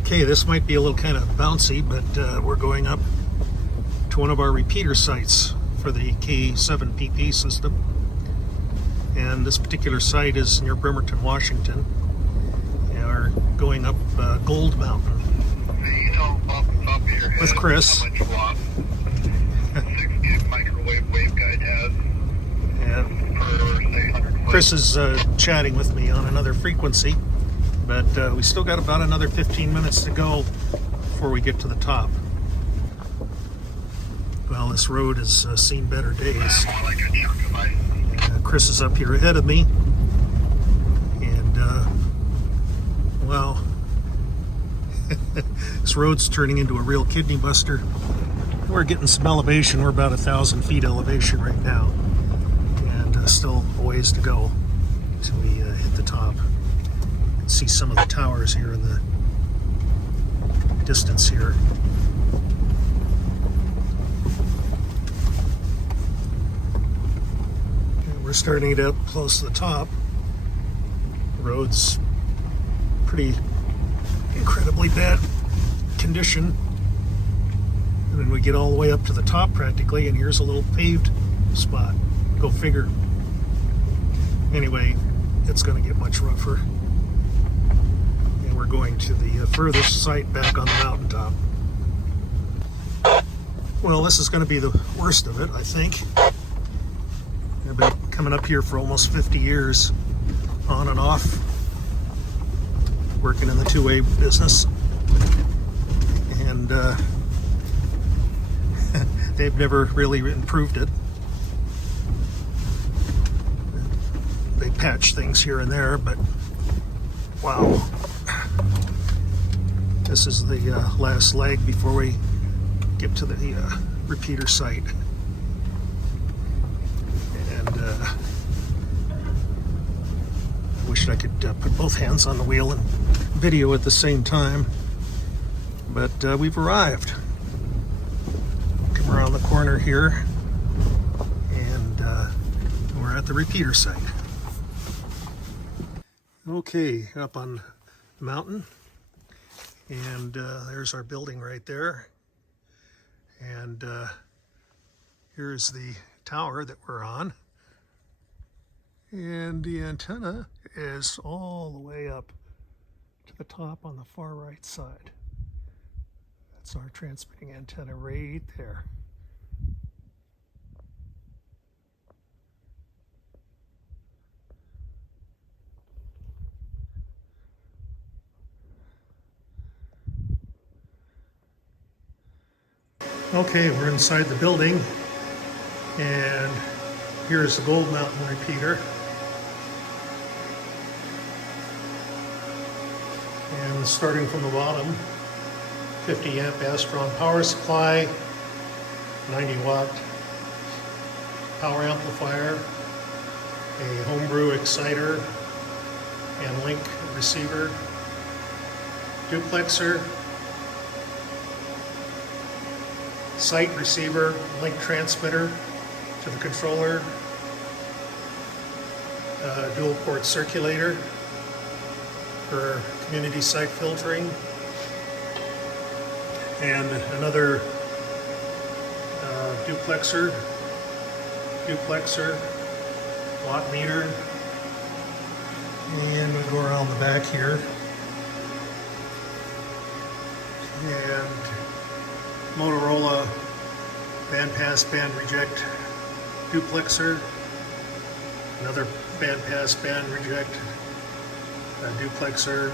Okay, this might be a little kind of bouncy, but we're going up to one of our repeater sites for the K7PP system. And this particular site is near Bremerton, Washington. And we're going up Gold Mountain with Chris. And Chris is chatting with me on another frequency, but we still got about another 15 minutes to go before we get to the top. Well, this road has seen better days. Chris is up here ahead of me, and well, this road's turning into a real kidney buster. We're getting some elevation. We're about 1,000 feet elevation right now, and still a ways to go till we hit the top. You can see some of the towers here in the distance here. We're starting to get up close to the top. The road's pretty incredibly bad condition. And then we get all the way up to the top practically, and here's a little paved spot. Go figure. Anyway, it's going to get much rougher. And we're going to the furthest site back on the mountaintop. Well, this is going to be the worst of it, I think. I've been coming up here for almost 50 years, on and off, working in the two-way business, and they've never really improved it. They patch things here and there, but wow, this is the last leg before we get to the repeater site. I wish I could put both hands on the wheel and video at the same time, but we've arrived. Come around the corner here, and we're at the repeater site. Okay, up on the mountain, and there's our building right there, and here's the tower that we're on. And the antenna is all the way up to the top on the far right side. That's our transmitting antenna right there. Okay, we're inside the building, and here's the Gold Mountain repeater. And starting from the bottom, 50 amp Astron power supply, 90 watt power amplifier, a homebrew exciter and link receiver, duplexer, site receiver, link transmitter to the controller, dual port circulator for community site filtering, and another duplexer, watt meter, and we go around the back here, and Motorola bandpass band reject duplexer, another bandpass band reject duplexer,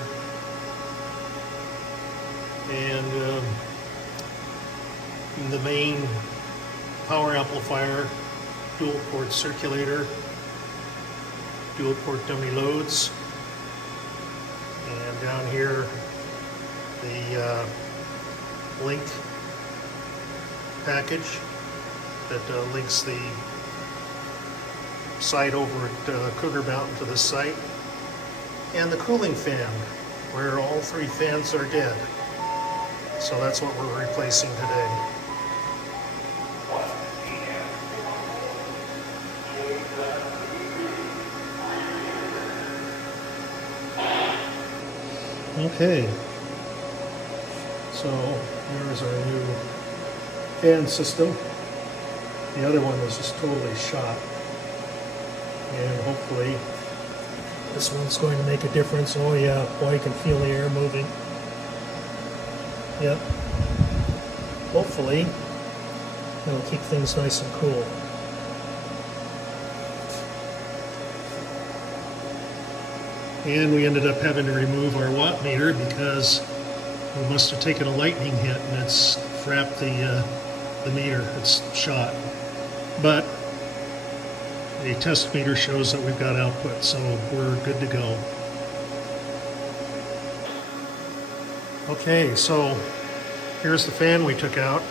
and the main power amplifier, dual port circulator, dual port dummy loads, and down here the link package that links the site over at Cougar Mountain to the site, and the cooling fan where all three fans are dead. So that's what we're replacing today. Okay, So there's our new fan system. The other one was just totally shot. And hopefully this one's going to make a difference. Oh yeah, boy, you can feel the air moving. Yep. Hopefully it'll keep things nice and cool. And we ended up having to remove our watt meter because we must have taken a lightning hit and it's frapped the meter. It's shot. But the test meter shows that we've got output, so we're good to go. Okay, so here's the fan we took out,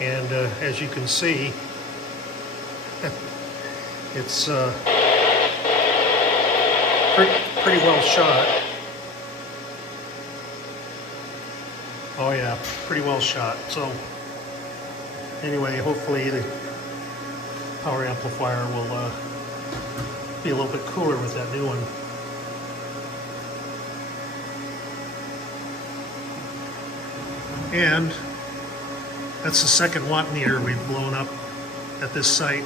and as you can see, it's pretty well shot. Oh yeah, pretty well shot. So anyway, hopefully the power amplifier will be a little bit cooler with that new one. And that's the second watt meter we've blown up at this site.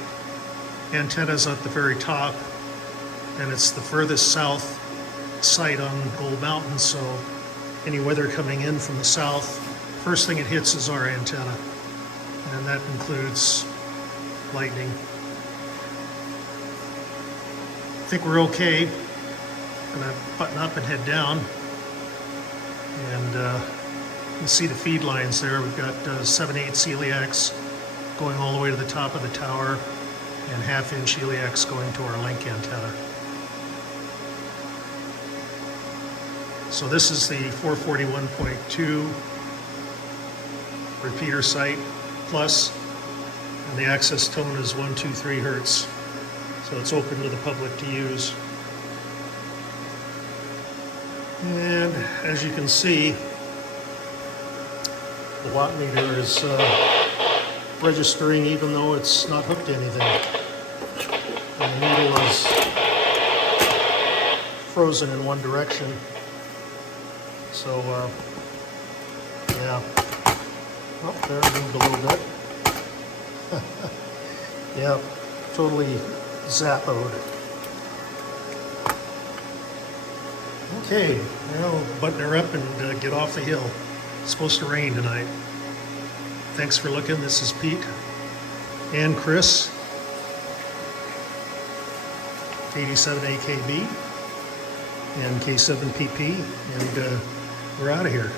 Antenna's at the very top, and it's the furthest south site on Gold Mountain, so any weather coming in from the south, first thing it hits is our antenna, and that includes lightning. I think we're okay. I'm gonna button up and head down, and you can see the feed lines there. We've got 7/8 celiacs going all the way to the top of the tower, and 1/2-inch celiacs going to our link antenna. So this is the 441.2 repeater site plus, and the access tone is 123 hertz. So it's open to the public to use. And as you can see, the watt meter is registering even though it's not hooked to anything. And the needle is frozen in one direction. So, yeah. Oh, there it moved a little bit. Yeah, totally zappoed. Okay, now button her up and get off the hill. It's supposed to rain tonight. Thanks for looking. This is Pete and Chris, 87 AKB and K7PP, and we're out of here.